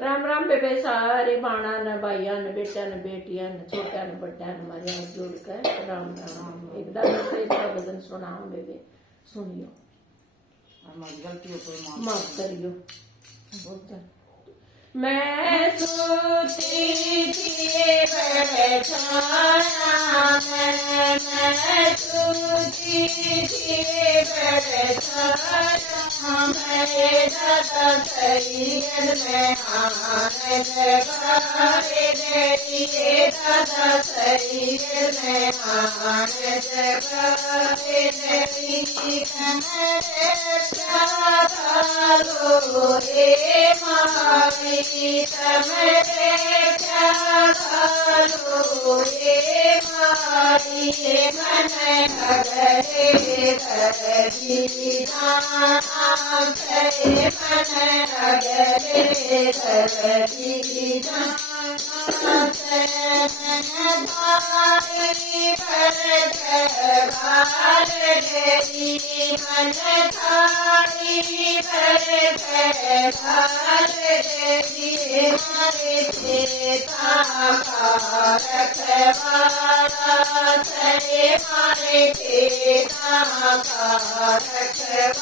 राम राम बेबे सारे बाणा ने भाइया ने बेटिया ने बेटिया ने छोटिया ने बड्डा ने मारे हाथ जोड़ कर राम राम एकदम भजन सुनाओ बेबे सुनियो माफ करियो मैं सोती थी बैठाना मैं सोती थी बैठाना मैं दादा सैयद में आने जगारे देरिए दादा सैयद में आने जगारे देरी कमरे चालो रे मारी तमरे चालो रे मारी मन भगरे धरी नाम जय मन भगरे धरी नाम जय मन भाई भर देरी मन थारी भर देरी हरे सीता रखवाला जय हरे सीता रखवाला जय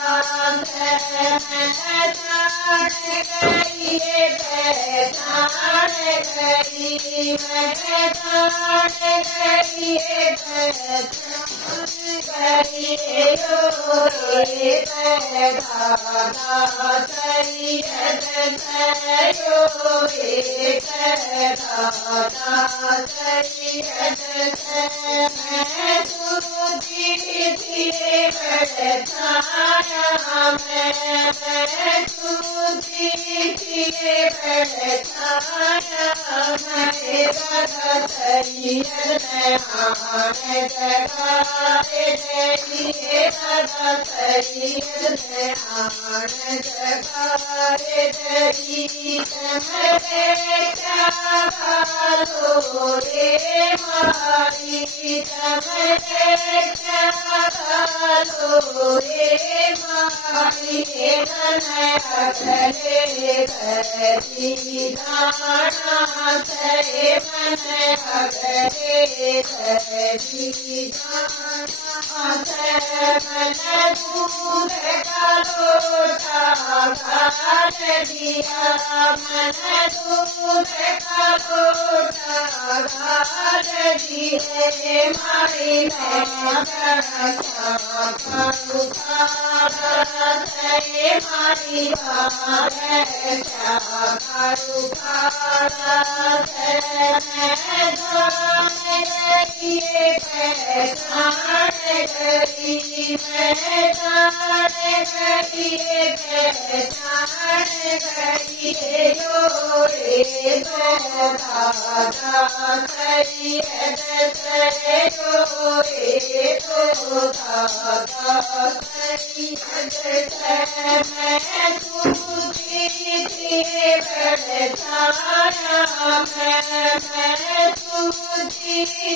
जान गई पहचान गई मैं जान गई पहचान गई रे दादा सैयद जयो रे दादा सैयद मैं तुझी थी बैठाया मैं तुझी थी बैठाया मैं दादा सैयद में आने जगारे देरिए दादा सैयद में आने जगारे देरी कमरे चालो रे मारी कमरे चालो रे मारी मन अगले धरी दाना जय मन अगले धरी दाना जय मन दूध का लोटा घाट दिया मन दूध का लोटा घाट दिए मारी जय मारी पहचान गई मैं जान गई पहचान गई यो रे दादा सैयद जयो रे दादा सैयद मैं तुझी थी बैठाया मैं तुझी थी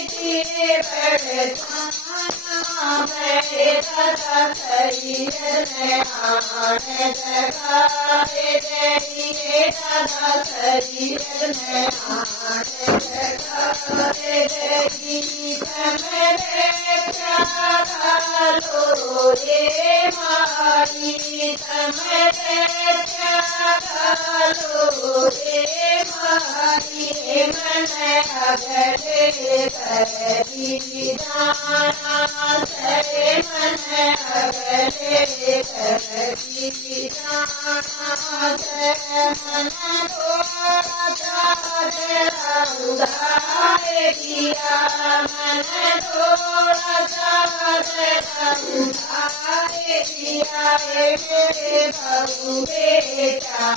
बैठाया मैं दादा सैयद में आने जगारे देरिए दादा सैयद में आने जगारे देरी कमरे चालो रे मारी कमरे चालो रे मारी मन अगले धरी दाना जय मन अगले धरी दाना जय मन उधारे दिया मन उधारे दिया मेरे बहु बेटा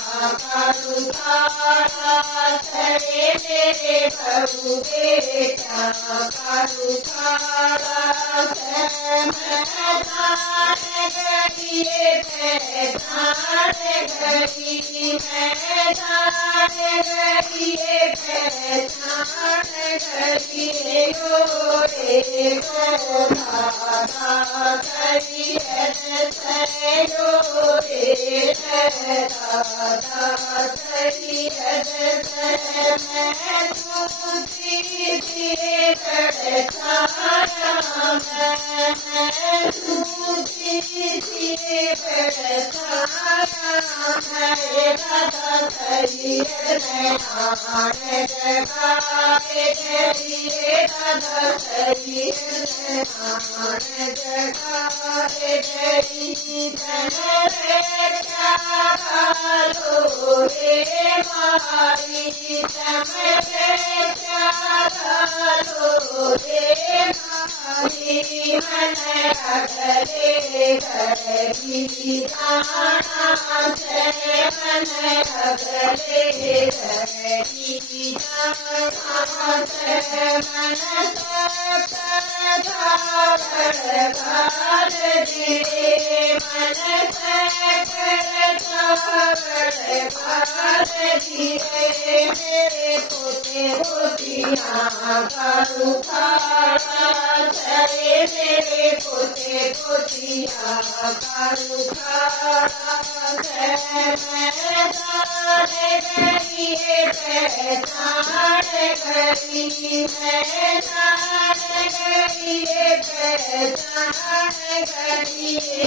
करुखारा जय मेरे बहु बेटा करुखारा जय मैं जान गई पहचान गई मैं जान गई पहचान गई गोरे को दादा करी है गोरे दादा करी है मैं तुझी थी पहचाना मैं तुझी थी पहचाना मैं दादा करी है आन जगाए गई दादा करी है आन जगाए गई तेरे लो रे मारी चमरे लो रे मारी मन अगले गई जाना से मन अगले गई जाना से मन दिए मन दिए मेरे पोते पोतियाँ करू खाना चले मेरे पोते पोतियाँ करू खाना मैं जाने गई पहचान गई मैं जाने गई पहचान गई रे दादा करी है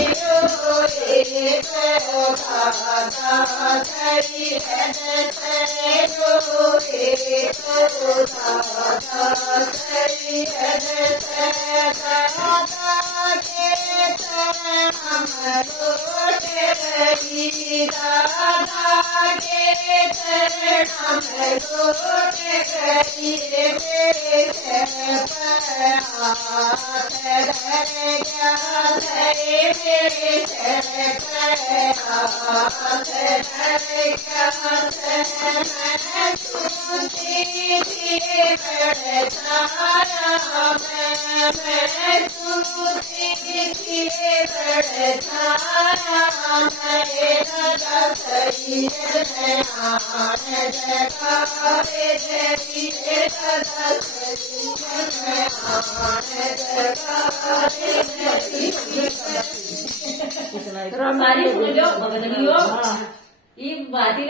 रे दादा करी है दादा के हम लौट गई दादा के हम लौट गई मेरे हाथ धर क्या है मेरे हाथ धर क्या है मैं तुझी थी पहचाना मैं तुझी थी पहचाना मैं दादा सही है आन जगाए गई दादा सही है आन जगाए गई सारी सुन लो, ये बात ही